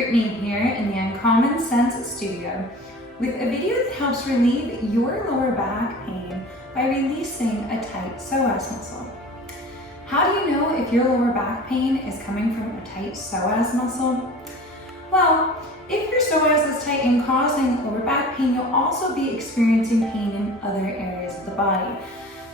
Brittany here in the Uncommon Sense studio with a video that helps relieve your lower back pain by releasing a tight psoas muscle. How do you know if your lower back pain is coming from a tight psoas muscle? Well, if your psoas is tight and causing lower back pain, you'll also be experiencing pain in other areas of the body,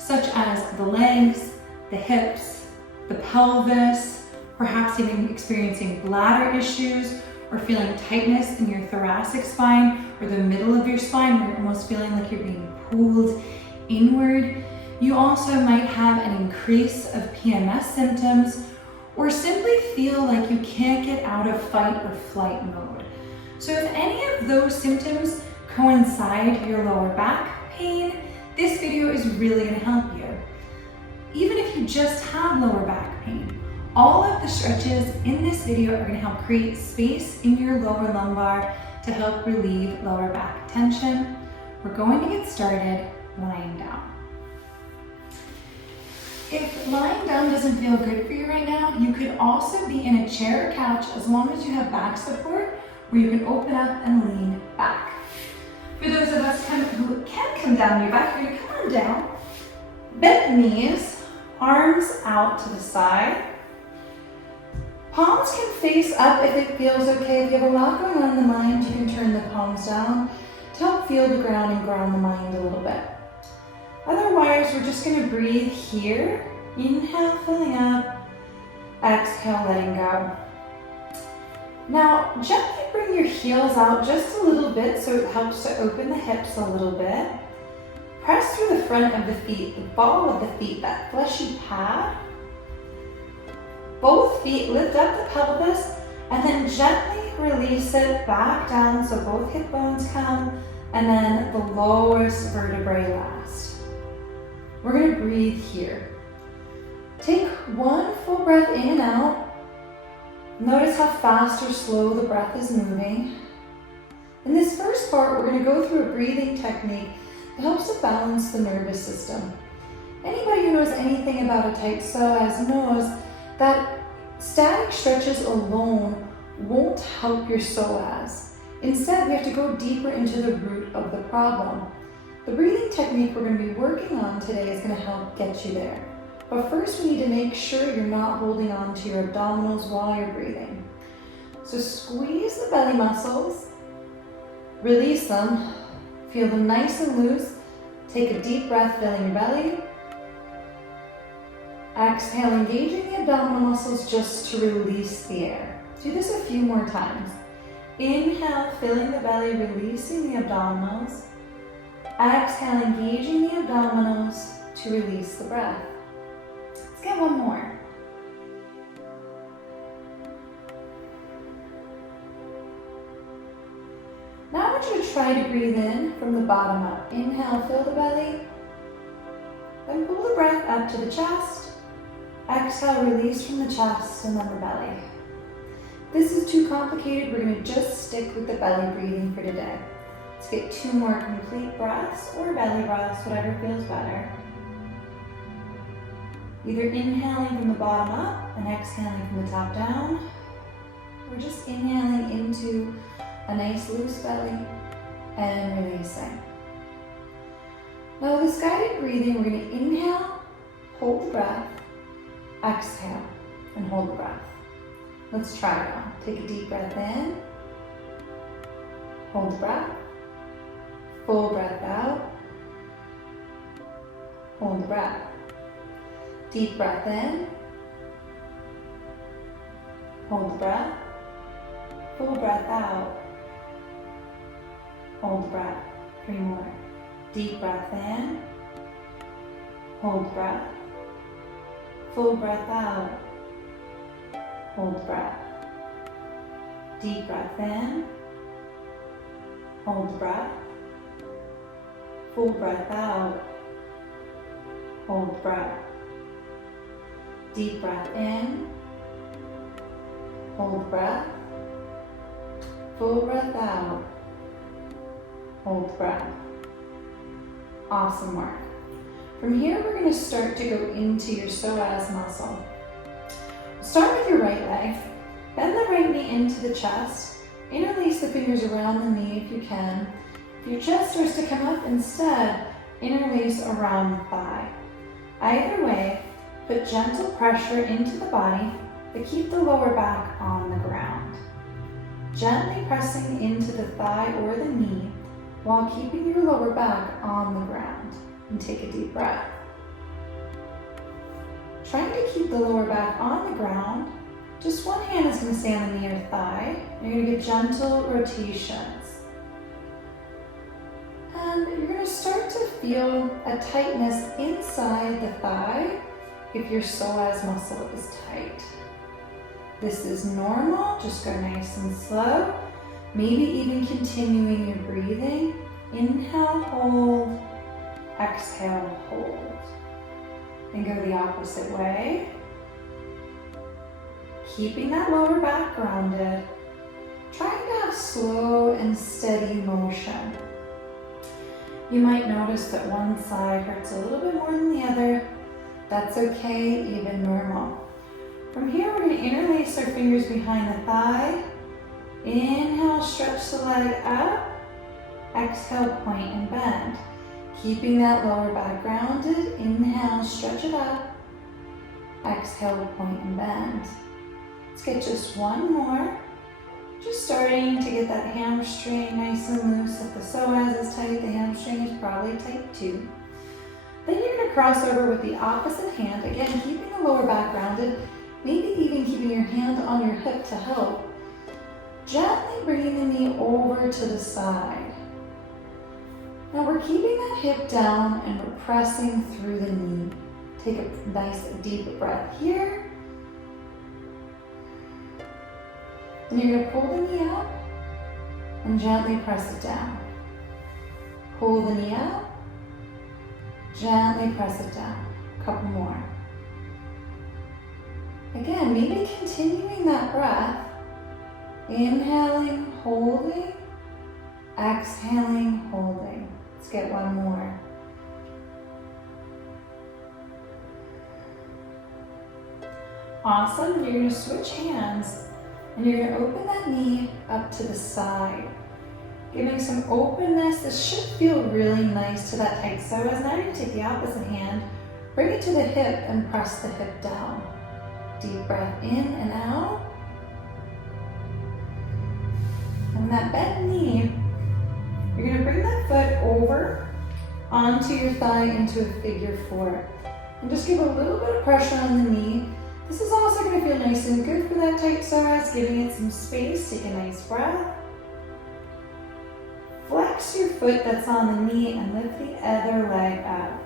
such as the legs, the hips, the pelvis, perhaps even experiencing bladder issues or feeling tightness in your thoracic spine or the middle of your spine where you're almost feeling like you're being pulled inward. You also might have an increase of PMS symptoms or simply feel like you can't get out of fight or flight mode. So if any of those symptoms coincide with your lower back pain, this video is really going to help you. Even if you just have lower back pain, all of the stretches in this video are going to help create space in your lower lumbar to help relieve lower back tension. We're going to get started lying down. If lying down doesn't feel good for you right now, you could also be in a chair or couch as long as you have back support where you can open up and lean back. For those of us who can come down your back, you're going to come on down, bend the knees, arms out to the side. Palms can face up if it feels okay. If you have a lot going on in the mind, you can turn the palms down to help feel the ground and ground the mind a little bit. Otherwise, we're just going to breathe here. Inhale, filling up. Exhale, letting go. Now, gently bring your heels out just a little bit so it helps to open the hips a little bit. Press through the front of the feet, the ball of the feet, that fleshy pad. Both feet lift up the pelvis and then gently release it back down so both hip bones come and then the lowest vertebrae last. We're going to breathe here. Take one full breath in and out. Notice how fast or slow the breath is moving. In this first part, we're going to go through a breathing technique that helps to balance the nervous system. Anybody who knows anything about a tight psoas knows that static stretches alone won't help your psoas. Instead, we have to go deeper into the root of the problem. The breathing technique we're going to be working on today is going to help get you there. But first, we need to make sure you're not holding on to your abdominals while you're breathing. So squeeze the belly muscles, release them, feel them nice and loose. Take a deep breath, filling your belly. Exhale, engaging the abdominal muscles just to release the air. Do this a few more times. Inhale, filling the belly, releasing the abdominals. Exhale, engaging the abdominals to release the breath. Let's get one more. Now I want you to try to breathe in from the bottom up. Inhale, fill the belly. Then pull the breath up to the chest. Exhale, release from the chest and then the belly. If this is too complicated, we're going to just stick with the belly breathing for today. Let's get two more complete breaths or belly breaths, whatever feels better. Either inhaling from the bottom up and exhaling from the top down, or just inhaling into a nice loose belly and releasing. Now with this guided breathing, we're going to inhale, hold the breath, exhale, and hold the breath. Let's try it now. Take a deep breath in, hold the breath, full breath out, hold the breath. Deep breath in, hold the breath, full breath out, hold the breath. Three more. Deep breath in, hold the breath, full breath out, hold the breath. Deep breath in, hold the breath, full breath out, hold the breath. Deep breath in, hold the breath, full breath out, hold the breath. Awesome work. From here, we're going to start to go into your psoas muscle. Start with your right leg. Bend the right knee into the chest interlace the fingers around the knee if you can. If your chest starts to come up, instead, interlace around the thigh. Either way, put gentle pressure into the body, but keep the lower back on the ground. Gently pressing into the thigh or the knee while keeping your lower back on the ground. And take a deep breath. Trying to keep the lower back on the ground, just one hand is going to stay on the knee or thigh. You're going to get gentle rotations. And you're going to start to feel a tightness inside the thigh if your psoas muscle is tight. This is normal, just go nice and slow. Maybe even continuing your breathing. Inhale, hold, exhale, hold. And go the opposite way. Keeping that lower back grounded. Trying to have slow and steady motion. You might notice that one side hurts a little bit more than the other. That's okay, even normal. From here, we're going to interlace our fingers behind the thigh. Inhale, stretch the leg up. Exhale, point and bend. Keeping that lower back grounded. Inhale, stretch it up. Exhale, point and bend. Let's get just one more. Just starting to get that hamstring nice and loose. If the psoas is tight, the hamstring is probably tight too. Then you're going to cross over with the opposite hand. Again, keeping the lower back grounded. Maybe even keeping your hand on your hip to help. Gently bringing the knee over to the side. Now we're keeping that hip down and we're pressing through the knee. Take a nice deep breath here. Then you're going to pull the knee up and gently press it down. Pull the knee up, gently press it down. A couple more. Again, maybe continuing that breath. Inhaling, holding, exhaling, holding. Let's get one more. Awesome. You're going to switch hands and you're going to open that knee up to the side. Giving some openness. This should feel really nice to that tight psoas. Now you're going to take the opposite hand, bring it to the hip and press the hip down. Deep breath in and out. And that bent knee, you're going to bring that foot over onto your thigh into a figure four. And just give a little bit of pressure on the knee. This is also going to feel nice and good for that tight psoas, giving it some space. Take a nice breath. Flex your foot that's on the knee and lift the other leg up.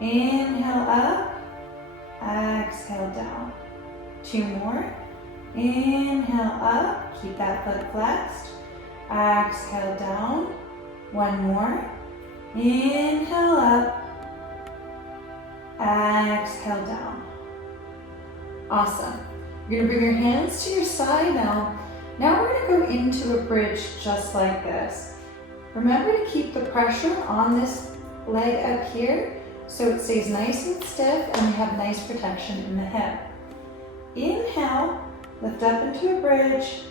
Inhale up. Exhale down. Two more. Inhale up. Keep that foot flexed. Exhale down. One more. Inhale up. Exhale down. Awesome. You're going to bring your hands to your side now. Now we're going to go into a bridge just like this. Remember to keep the pressure on this leg up here so it stays nice and stiff and you have nice protection in the hip. Inhale, lift up into a bridge.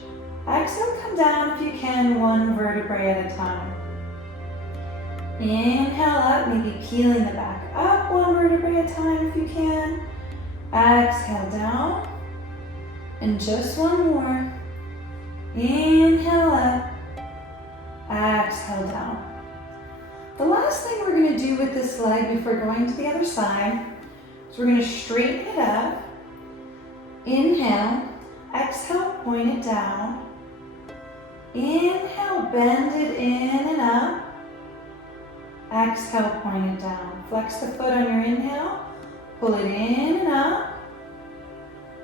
Exhale, come down if you can, one vertebrae at a time. Inhale up, maybe peeling the back up one vertebrae at a time if you can. Exhale down. And just one more. Inhale up. Exhale down. The last thing we're going to do with this leg before going to the other side is we're going to straighten it up. Inhale. Exhale, point it down. Inhale, bend it in and up. Exhale, point it down. Flex the foot on your inhale. Pull it in and up.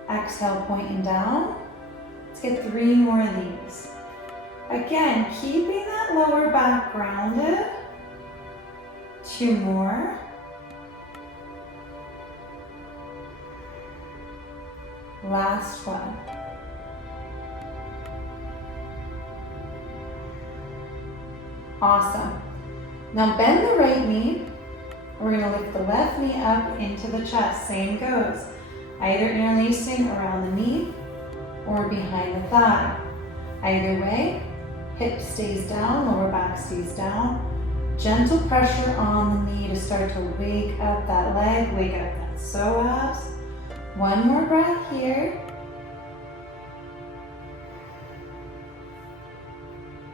Exhale, pointing down. Let's get 3 more of these. Again, keeping that lower back grounded. 2 more. Last one. Awesome. Now bend the right knee. We're going to lift the left knee up into the chest. Same goes. Either interlacing around the knee or behind the thigh. Either way, hip stays down, lower back stays down. Gentle pressure on the knee to start to wake up that leg, wake up that psoas. One more breath here.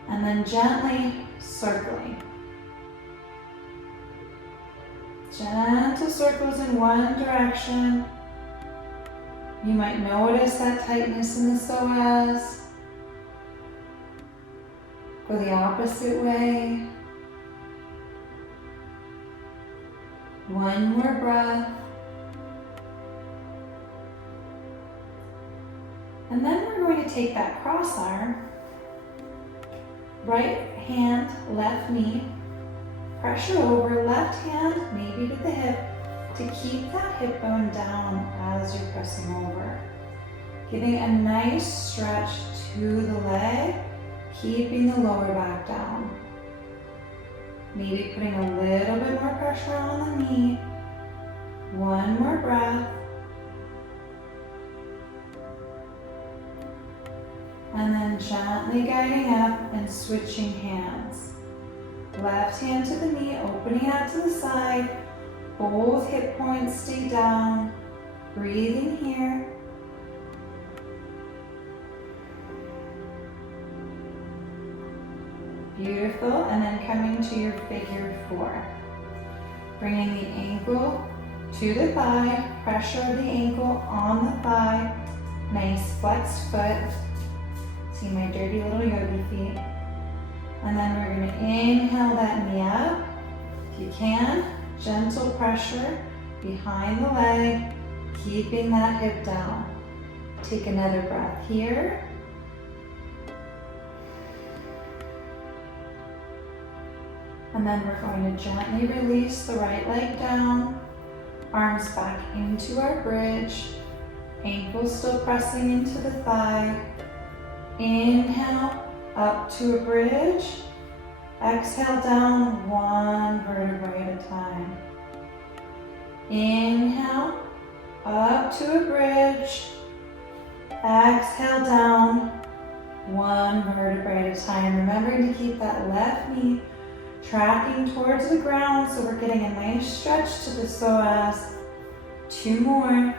And then gently circling. Gentle circles in one direction. You might notice that tightness in the psoas. Go the opposite way. One more breath. And then we're going to take that cross arm, right hand, left knee, pressure over, left hand, maybe to the hip, to keep that hip bone down as you're pressing over. Getting a nice stretch to the leg, keeping the lower back down. Maybe putting a little bit more pressure on the knee. One more breath. And then gently guiding up and switching hands. Left hand to the knee, opening out to the side. Both hip points stay down. Breathing here. Beautiful. And then coming to your figure four. Bringing the ankle to the thigh. Pressure of the ankle on the thigh. Nice flexed foot. See my dirty little yogi feet. And then we're going to inhale that knee up. If you can, gentle pressure behind the leg, keeping that hip down. Take another breath here. And then we're going to gently release the right leg down. Arms back into our bridge. Ankles still pressing into the thigh. Inhale, up to a bridge. Exhale down, one vertebrae at a time. Inhale, up to a bridge. Exhale down, one vertebrae at a time. Remembering to keep that left knee tracking towards the ground so we're getting a nice stretch to the psoas. Two more.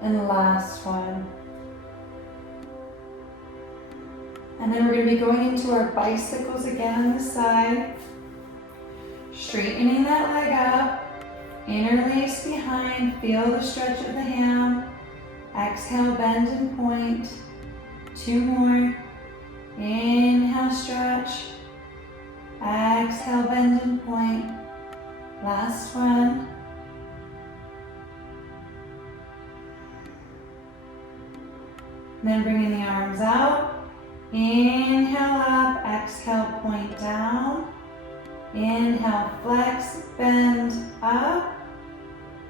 And last one. And then we're going to be going into our bicycles again on the side. Straightening that leg up. Interlace behind. Feel the stretch of the ham. Exhale, bend and point. Two more. Inhale, stretch. Exhale, bend and point. Last one. And then bringing the arms out. Inhale up, exhale, point down. Inhale, flex, bend up.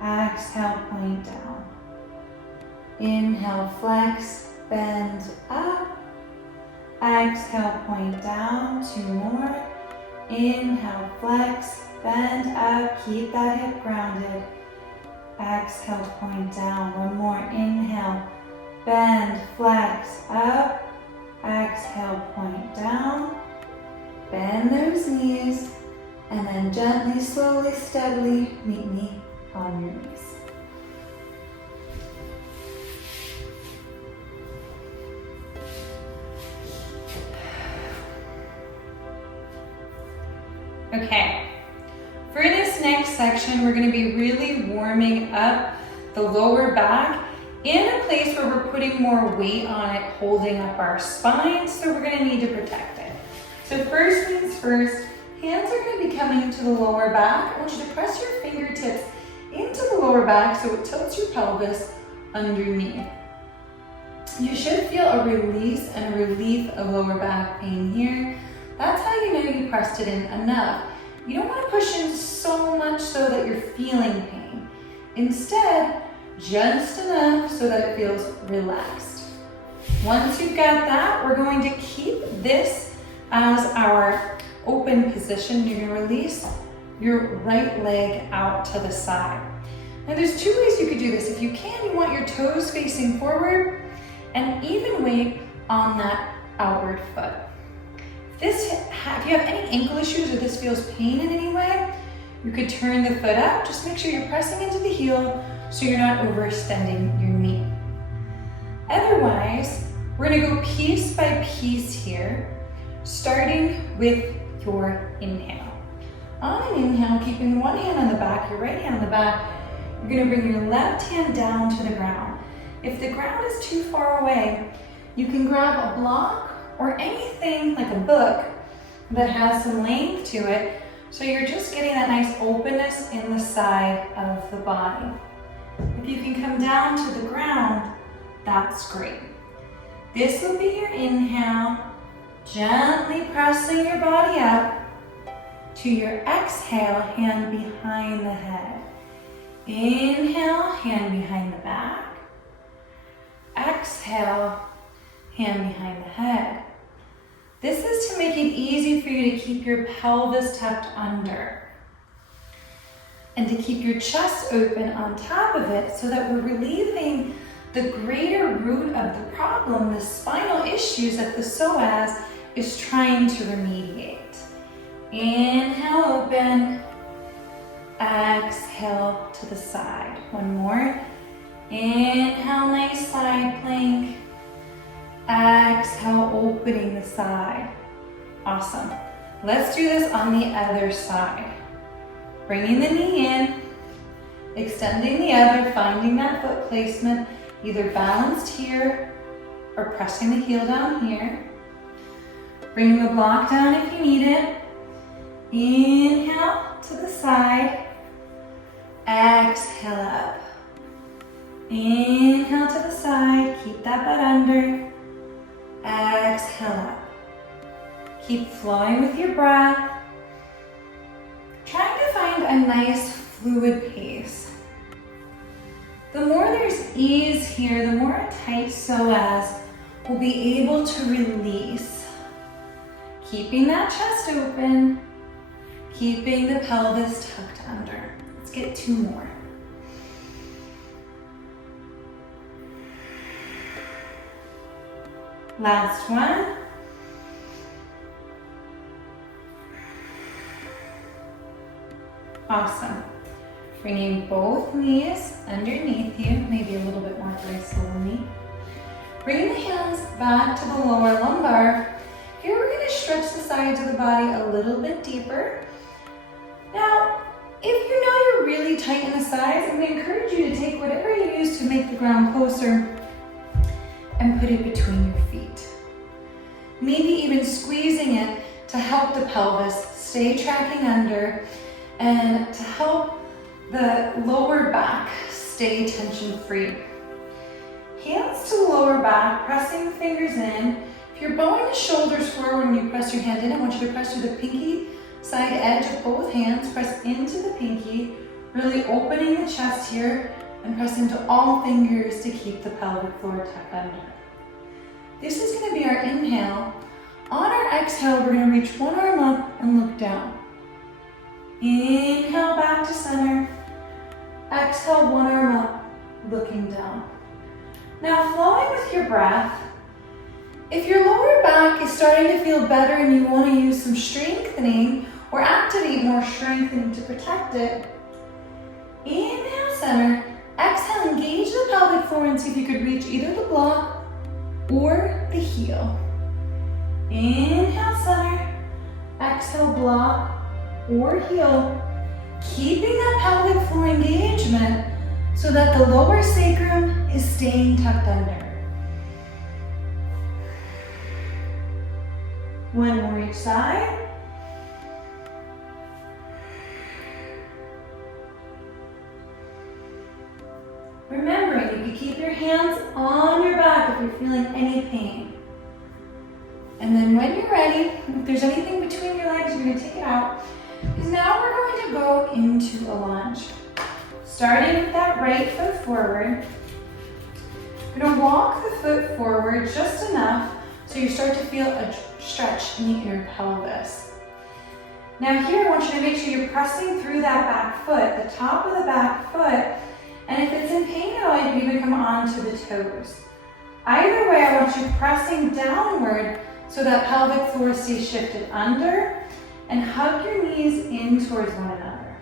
Exhale, point down. Inhale, flex, bend up. Exhale, point down. Two more. Inhale, flex, bend up. Keep that hip grounded. Exhale, point down. One more. Inhale. Bend, flex, up, exhale, point down, bend those knees, and then gently, slowly, steadily meet me on your knees. Okay, for this next section, we're going to be really warming up the lower back in a place where we're putting more weight on it, holding up our spine, so we're going to need to protect it. So first things first, hands are going to be coming to the lower back. I want you to press your fingertips into the lower back so it tilts your pelvis underneath. You should feel a release and a relief of lower back pain here. That's how you know you pressed it in enough. You don't want to push in so much so that you're feeling pain. Instead, just enough so that it feels relaxed. Once you've got that, we're going to keep this as our open position. You're going to release your right leg out to the side. Now there's two ways you could do this. If you can, you want your toes facing forward and even weight on that outward foot. If you have any ankle issues or this feels pain in any way, you could turn the foot up. Just make sure you're pressing into the heel so you're not overextending your knee. Otherwise, we're gonna go piece by piece here, starting with your inhale. On an inhale, keeping one hand on the back, your right hand on the back, you're gonna bring your left hand down to the ground. If the ground is too far away, you can grab a block or anything like a book that has some length to it, so you're just getting that nice openness in the side of the body. If you can come down to the ground, that's great. This will be your inhale, gently pressing your body up. To your exhale, hand behind the head. Inhale, hand behind the back. Exhale, hand behind the head. This is to make it easy for you to keep your pelvis tucked under and to keep your chest open on top of it so that we're relieving the greater root of the problem, the spinal issues that the psoas is trying to remediate. Inhale, open. Exhale to the side. One more. Inhale, nice side plank. Exhale, opening the side. Awesome. Let's do this on the other side. Bringing the knee in, extending the other, finding that foot placement, either balanced here or pressing the heel down here. Bringing the block down if you need it. Inhale to the side. Exhale up. Inhale to the side. Keep that butt under. Exhale up. Keep flowing with your breath. Trying to find a nice fluid pace. The more there's ease here, the more a tight psoas will be able to release. Keeping that chest open. Keeping the pelvis tucked under. Let's get two more. Last one. Awesome. Bringing both knees underneath you, maybe a little bit more gracefully. Bringing the hands back to the lower lumbar. Here we're going to stretch the sides of the body a little bit deeper. Now, if you know you're really tight in the sides, I'm going to encourage you to take whatever you use to make the ground closer and put it between your feet. Maybe even squeezing it to help the pelvis stay tracking under and to help the lower back stay tension-free. Hands to the lower back, pressing the fingers in. If you're bowing the shoulders forward when you press your hand in, I want you to press to the pinky side edge of both hands. Press into the pinky, really opening the chest here, and press into all fingers to keep the pelvic floor tucked under. This is going to be our inhale. On our exhale, we're going to reach one arm up and look down. Inhale back to center. Exhale, one arm up, looking down. Now flowing with your breath, if your lower back is starting to feel better and you want to use some strengthening or activate more strengthening to protect it, inhale center, exhale engage the pelvic floor and see if you could reach either the block or the heel. Inhale center, exhale block or heel, keeping that pelvic floor engagement so that the lower sacrum is staying tucked under. One more each side. Remembering, you can keep your hands on your back if you're feeling any pain. And then when you're ready, if there's anything between your legs, you're going to take it out. Because now we're going to go into a lunge. Starting with that right foot forward. You're going to walk the foot forward just enough so you start to feel a stretch in the inner pelvis. Now here, I want you to make sure you're pressing through that back foot. The top of the back foot And if it's in pain at all, you can even come onto the toes. Either way, I want you pressing downward so that pelvic floor stays shifted under, and hug your knees in towards one another.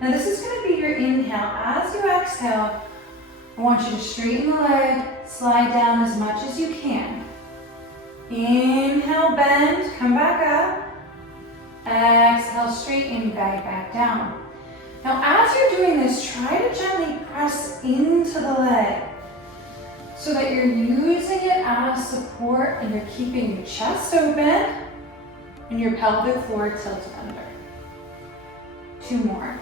Now this is going to be your inhale. As you exhale, I want you to straighten the leg, slide down as much as you can. Inhale, bend, come back up. Exhale, straighten, back down. Now as you're doing this, try to gently press into the leg so that you're using it as support and you're keeping your chest open and your pelvic floor tilted under. 2 more.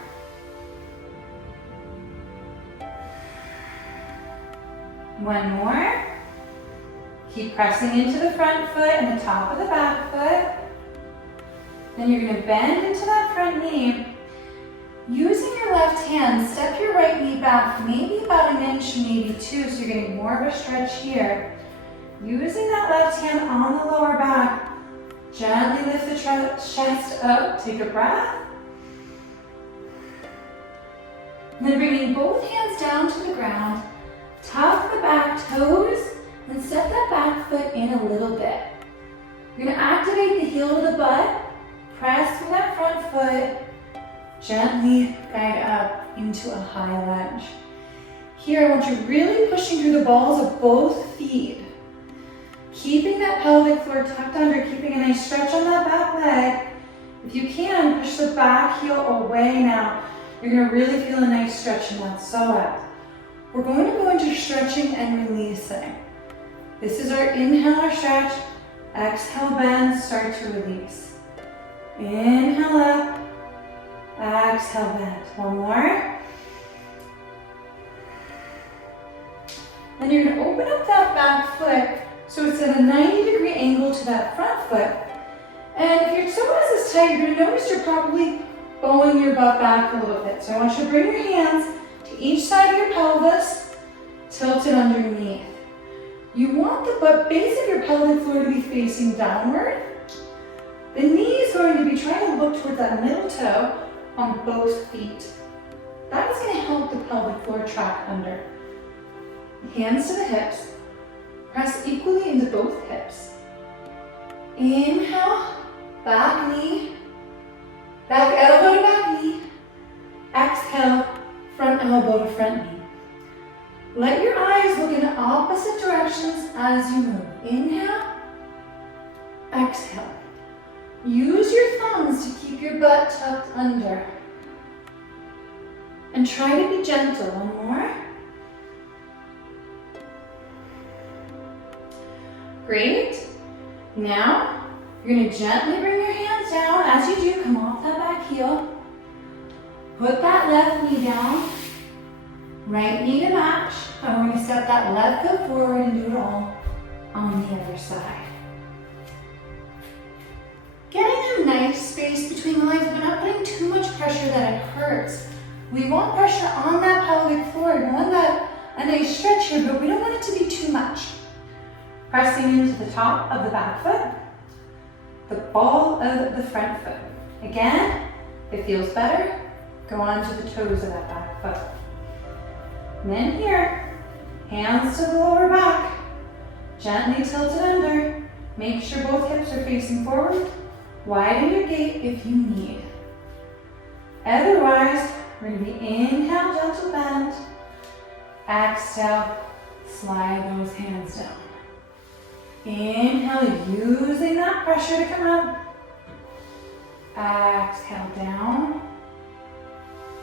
One more. Keep pressing into the front foot and the top of the back foot. Then you're going to bend into that front knee. Using your left hand, step your right knee back maybe about 1 inch, maybe 2, so you're getting more of a stretch here. Using that left hand on the lower back, gently lift the chest up, take a breath. And then bringing both hands down to the ground, tuck the back toes, and step that back foot in a little bit. You're going to activate the heel of the butt, press through that front foot, gently guide up into a high lunge. Here, I want you really pushing through the balls of both feet. Keeping that pelvic floor tucked under, keeping a nice stretch on that back leg. If you can, push the back heel away now. You're going to really feel a nice stretch in that psoas. We're going to go into stretching and releasing. This is our inhale, our stretch. Exhale, bend, start to release. Inhale up. Exhale, bend. One more. Then you're going to open up that back foot so it's at a 90-degree angle to that front foot. And if your psoas is tight, you're going to notice you're probably bowing your butt back a little bit. So I want you to bring your hands to each side of your pelvis, tilted underneath. You want the base of your pelvic floor to be facing downward. The knee is going to be trying to look toward that middle toe on both feet. That is going to help the pelvic floor track under. Hands to the hips. Press equally into both hips. Inhale, back knee, back elbow to back knee. Exhale, front elbow to front knee. Let your eyes look in opposite directions as you move. Inhale, exhale. Use your thumbs to keep your butt tucked under. And try to be gentle. One more. Great. Now, you're going to gently bring your hands down. As you do, come off that back heel. Put that left knee down. Right knee to match. And we're going to step that left foot forward and do it all on the other side. Getting a nice space between the legs, but not putting too much pressure that it hurts. We want pressure on that pelvic floor. We want that a nice stretch here, but we don't want it to be too much. Pressing into the top of the back foot, the ball of the front foot. Again, if it feels better, go on to the toes of that back foot. And then here, hands to the lower back, gently tilted under. Make sure both hips are facing forward. Widen your gait if you need. Otherwise, we're going to be inhale, gentle bend. Exhale, slide those hands down. Inhale, using that pressure to come up. Exhale, down.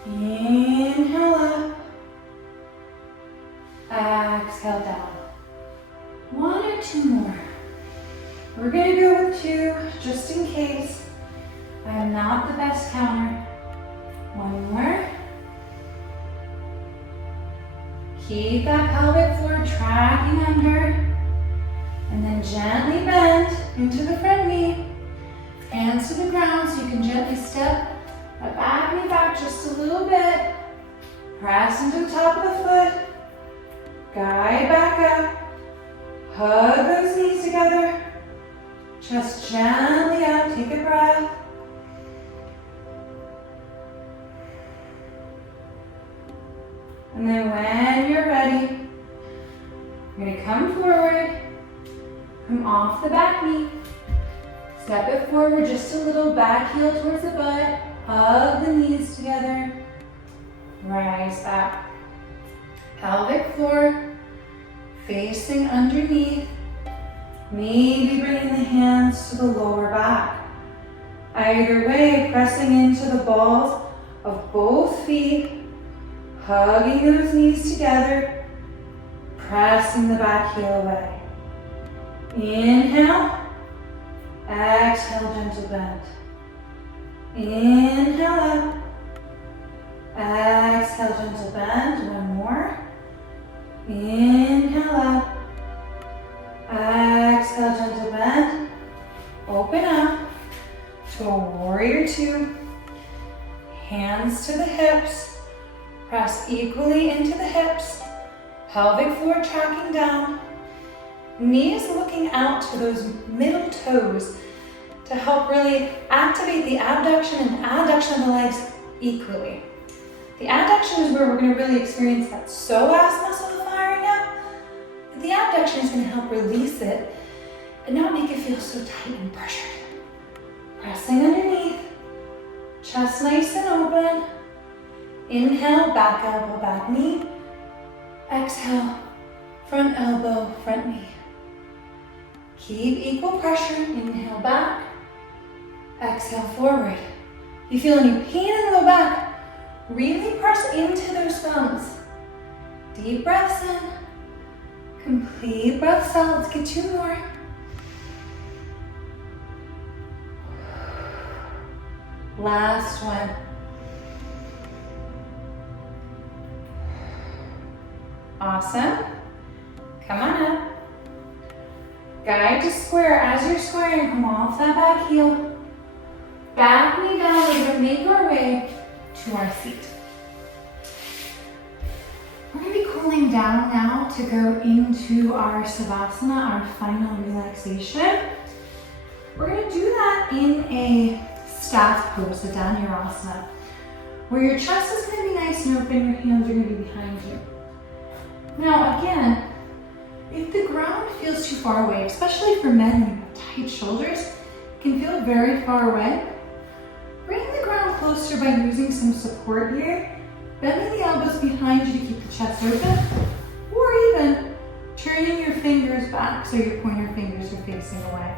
Inhale up. Exhale, down. 1 or 2 more. We're going to go with 2, just in case. I am not the best counter. 1 more. Keep that pelvic floor tracking under. And then gently bend into the front knee. Hands to the ground so you can gently step that back knee back just a little bit. Press into the top of the foot. Guide back up. Hug those knees together. Chest gently up. Take a breath. off the back knee. Step it forward just a little, back heel towards the butt. Hug the knees together. Rise up. Pelvic floor facing underneath. Maybe bringing the hands to the lower back. Either way, pressing into the balls of both feet. Hugging those knees together. Pressing the back heel away. Inhale. Exhale, gentle bend. Inhale up. Exhale, gentle bend. One more. Inhale up. Exhale, gentle bend. Open up to a warrior two. Hands to the hips. Press equally into the hips. Pelvic floor tracking down. Knees looking out to those middle toes to help really activate the abduction and adduction of the legs equally. The adduction is where we're going to really experience that psoas muscle firing up. The abduction is going to help release it and not make it feel so tight and pressured. Pressing underneath, chest nice and open. Inhale, back elbow, back knee. Exhale, front elbow, front knee. Keep equal pressure. Inhale back. Exhale forward. If you feel any pain in the low back, really press into those thumbs. Deep breaths in. Complete breaths out. Let's get two more. Last one. Awesome. Come on up. Guide to square. As you're squaring, come off that back heel. Back knee down. We're going to make our way to our seat. We're going to be cooling down now to go into our Savasana, our final relaxation. We're going to do that in a staff pose, a 𝕤𝕟𝕠𝕠𝕠, where your chest is going to be nice and open, your hands are going to be behind you. Now again, if the ground feels too far away, especially for men who have tight shoulders, it can feel very far away. Bring the ground closer by using some support here, bending the elbows behind you to keep the chest open, or even turning your fingers back so your pointer fingers are facing away.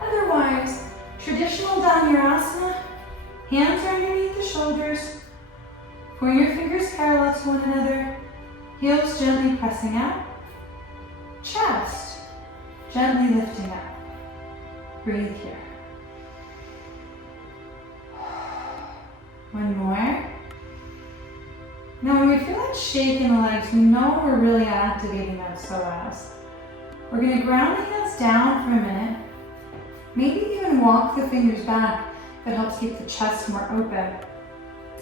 Otherwise, traditional 𝕤𝕠𝕠𝕠, hands are underneath the shoulders, pointer fingers parallel to one another, heels gently pressing out, chest gently lifting up. Breathe here. One more. Now when we feel that shake in the legs, we know we're really activating that psoas. We're going to ground the hands down for a minute. Maybe even walk the fingers back. That helps keep the chest more open.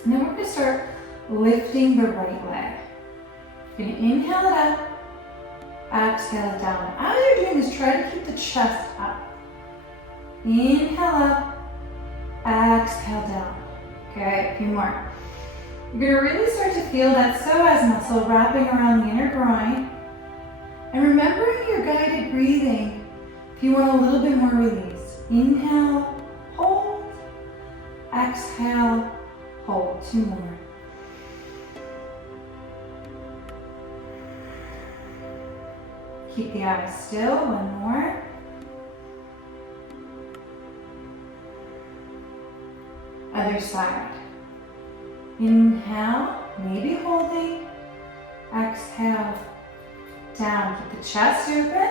And then we're going to start lifting the right leg. You're going to inhale it up, exhale it down. As you're doing this, try to keep the chest up. Inhale up, exhale down. Okay, a few more. You're going to really start to feel that psoas muscle wrapping around the inner groin. And remembering your guided breathing, if you want a little bit more release. Inhale, hold, exhale, hold. Two more. Keep the eyes still. One more. Other side. Inhale, maybe holding. Exhale, down. Keep the chest open.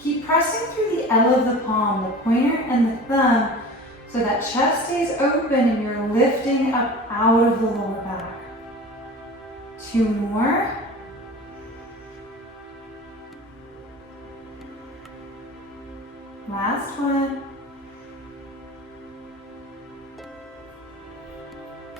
Keep pressing through the L of the palm, the pointer and the thumb, so that chest stays open and you're lifting up out of the lower back. Two more. Last one.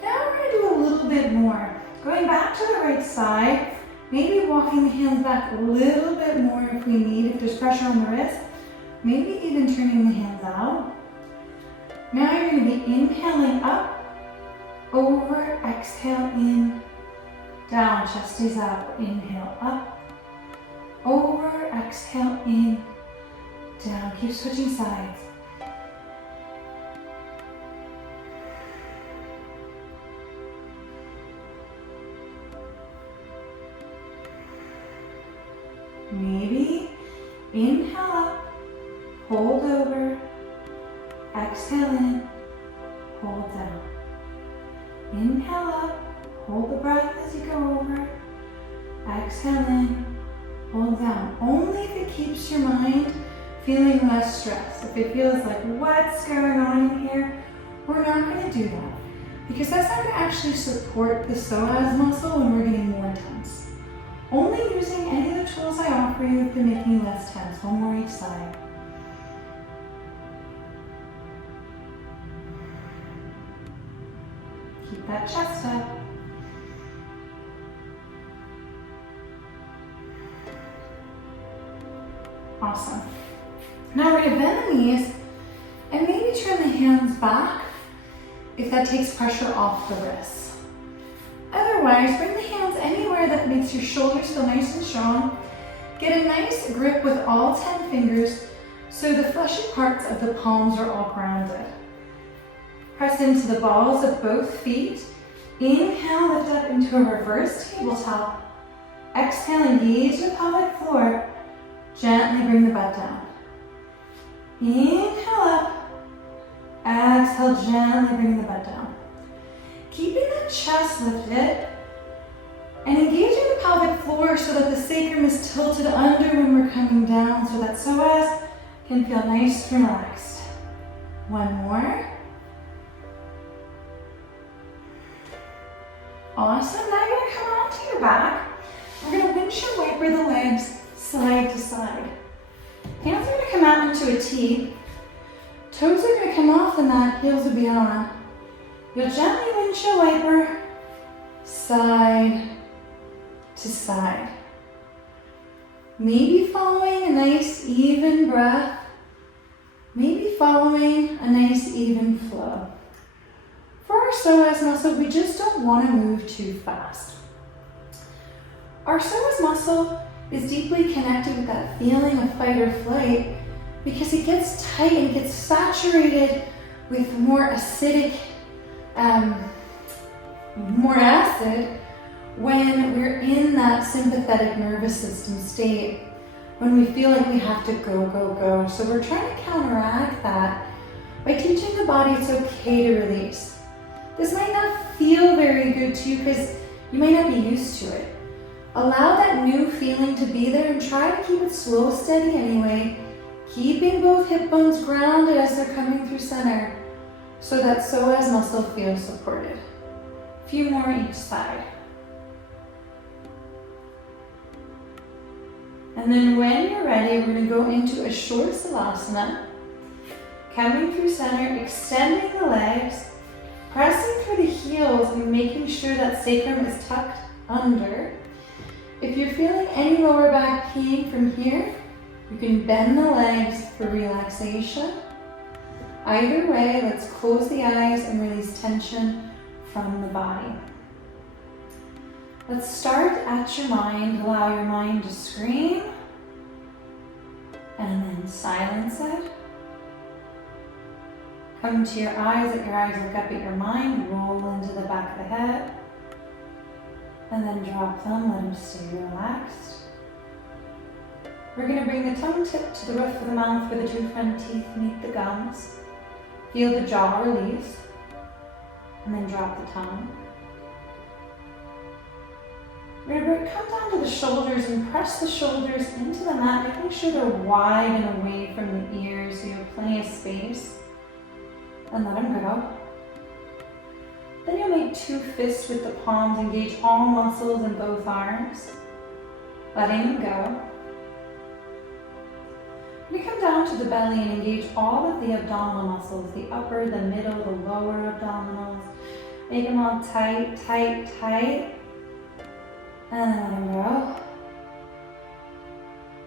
Now we're going to do a little bit more. Going back to the right side, maybe walking the hands back a little bit more if we need, if there's pressure on the wrist. Maybe even turning the hands out. Now you're going to be inhaling up, over, exhale in, down, chest stays up, inhale up, over, exhale in, down. Keep switching sides. Maybe inhale up, hold over, exhale in, hold down. Inhale up, hold the breath as you go over, exhale in, hold down. Only if it keeps your mind feeling less stressed. If it feels like, what's going on in here, we're not going to do that. Because that's not going to actually support the psoas muscle when we're getting more tense. Only using any of the tools I offer you to make you less tense. One more each side. Keep that chest up. Awesome. Now we're going to bend the knees and maybe turn the hands back if that takes pressure off the wrists. Otherwise, bring the hands anywhere that makes your shoulders feel nice and strong. Get a nice grip with all 10 fingers so the fleshy parts of the palms are all grounded. Press into the balls of both feet. Inhale, lift up into a reverse tabletop. Exhale, engage the pelvic floor. Gently bring the butt down. Inhale up. Exhale, gently bring the butt down. Keeping the chest lifted and engaging the pelvic floor so that the sacrum is tilted under when we're coming down so that psoas can feel nice and relaxed. One more. Awesome. Now you're going to come onto your back. We're going to windshield wiper the legs side to side. Hands are going to come out into a T. Toes are going to come off the mat, heels will be on. You'll gently windshield wiper side to side. Maybe following a nice even breath. Maybe following a nice even flow. For our psoas muscle, we just don't want to move too fast. Our psoas muscle is deeply connected with that feeling of fight or flight because it gets tight and gets saturated with more acidic, more acid when we're in that sympathetic nervous system state, when we feel like we have to go, go, go. So we're trying to counteract that by teaching the body it's okay to release. This might not feel very good to you because you might not be used to it. Allow that new feeling to be there and try to keep it slow, steady anyway, keeping both hip bones grounded as they're coming through center so that psoas muscle feels supported. A few more each side. And then when you're ready, we're going to go into a short savasana, coming through center, extending the legs, pressing through the heels and making sure that sacrum is tucked under. If you're feeling any lower back pain from here, you can bend the legs for relaxation. Either way, let's close the eyes and release tension from the body. Let's start at your mind. Allow your mind to scream and then silence it. Come to your eyes, let your eyes look up at your mind, roll into the back of the head, and then drop them, let them stay relaxed. We're going to bring the tongue tip to the roof of the mouth where the two front teeth meet the gums. Feel the jaw release, and then drop the tongue. We're going to come down to the shoulders and press the shoulders into the mat, making sure they're wide and away from the ears so you have plenty of space. And let them go. Then you'll make two fists with the palms, engage all muscles in both arms, letting them go. We come down to the belly and engage all of the abdominal muscles, the upper, the middle, the lower abdominals. Make them all tight, tight, tight. And then let them go.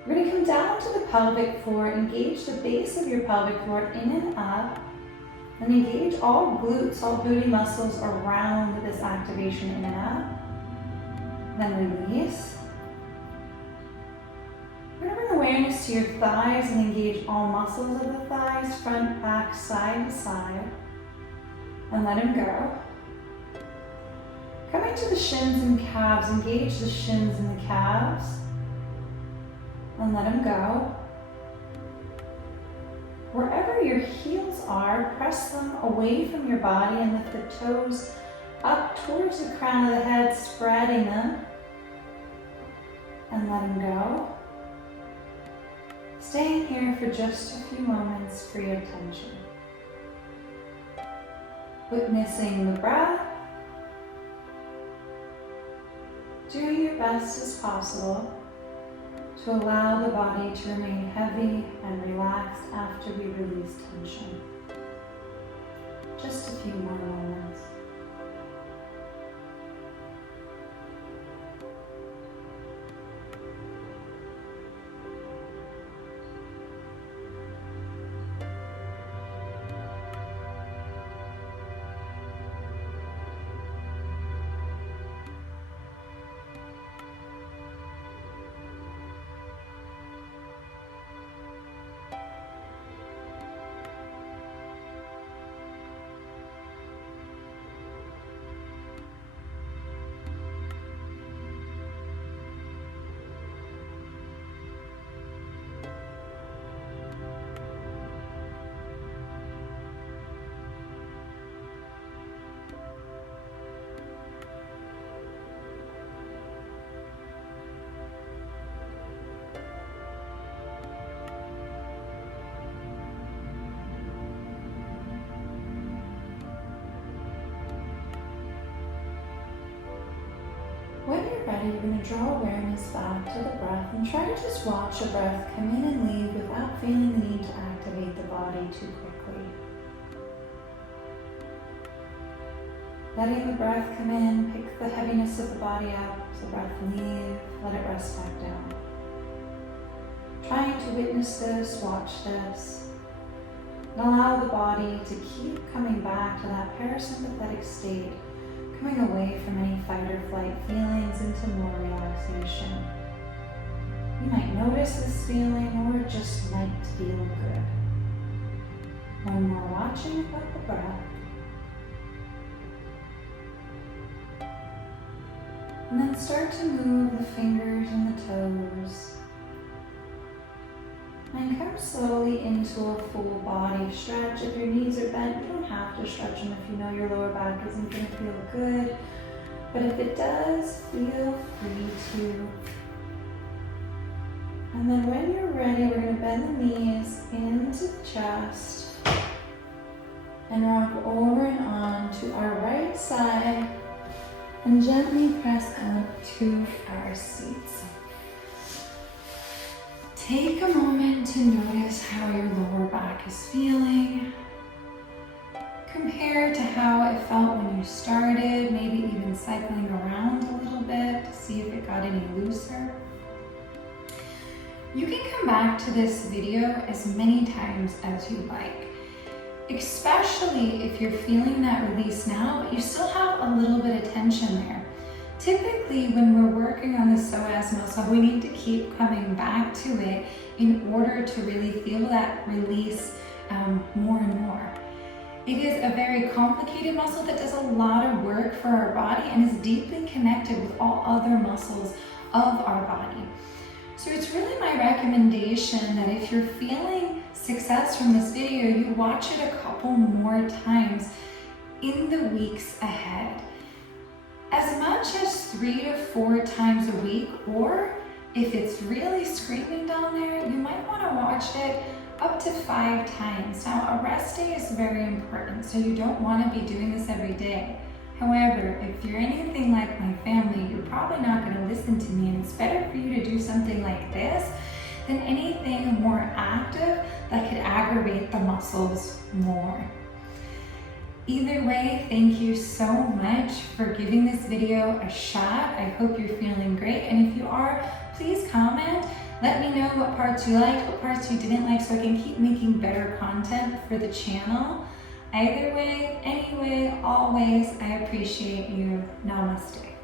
We're going to come down to the pelvic floor, engage the base of your pelvic floor in and up, and engage all glutes, all booty muscles around this activation in and up. Then release. We're going to bring the awareness to your thighs and engage all muscles of the thighs, front, back, side to side. And let them go. Coming to the shins and calves, engage the shins and the calves. And let them go. Wherever your heels are, press them away from your body and lift the toes up towards the crown of the head, spreading them. And let them go. Staying here for just a few moments for your attention. Witnessing the breath. Doing your best as possible to allow the body to remain heavy and relaxed after we release tension. Just a few more moments. When you're ready, you're going to draw awareness back to the breath and try to just watch the breath come in and leave without feeling the need to activate the body too quickly. Letting the breath come in, pick the heaviness of the body up, the breath leave, let it rest back down. Trying to witness this, watch this, and allow the body to keep coming back to that parasympathetic state, coming away from any fight or flight feelings into more relaxation. You might notice this feeling or just like to feel good. One more watching about the breath. And then start to move the fingers and the toes. And come slowly into a full body stretch. If your knees are bent, you don't have to stretch them if you know your lower back isn't going to feel good. But if it does, feel free to. And then when you're ready, we're going to bend the knees into the chest and rock over and on to our right side and gently press up to our seats. Take a moment to notice how your lower back is feeling. Compare to how it felt when you started, maybe even cycling around a little bit to see if it got any looser. You can come back to this video as many times as you like, especially if you're feeling that release now, but you still have a little bit of tension there. Typically, when we're working on the psoas muscle, we need to keep coming back to it in order to really feel that release more and more. It is a very complicated muscle that does a lot of work for our body and is deeply connected with all other muscles of our body. So it's really my recommendation that if you're feeling success from this video, you watch it a couple more times in the weeks ahead. As much as 3 to 4 times a week, or if it's really screaming down there, you might want to watch it up to 5 times. Now, a rest day is very important, so you don't want to be doing this every day. However, if you're anything like my family, you're probably not going to listen to me, and it's better for you to do something like this than anything more active that could aggravate the muscles more. Either way, thank you so much for giving this video a shot. I hope you're feeling great, and if you are, please comment. Let me know what parts you liked, what parts you didn't like, so I can keep making better content for the channel. Either way, anyway, always, I appreciate you. Namaste.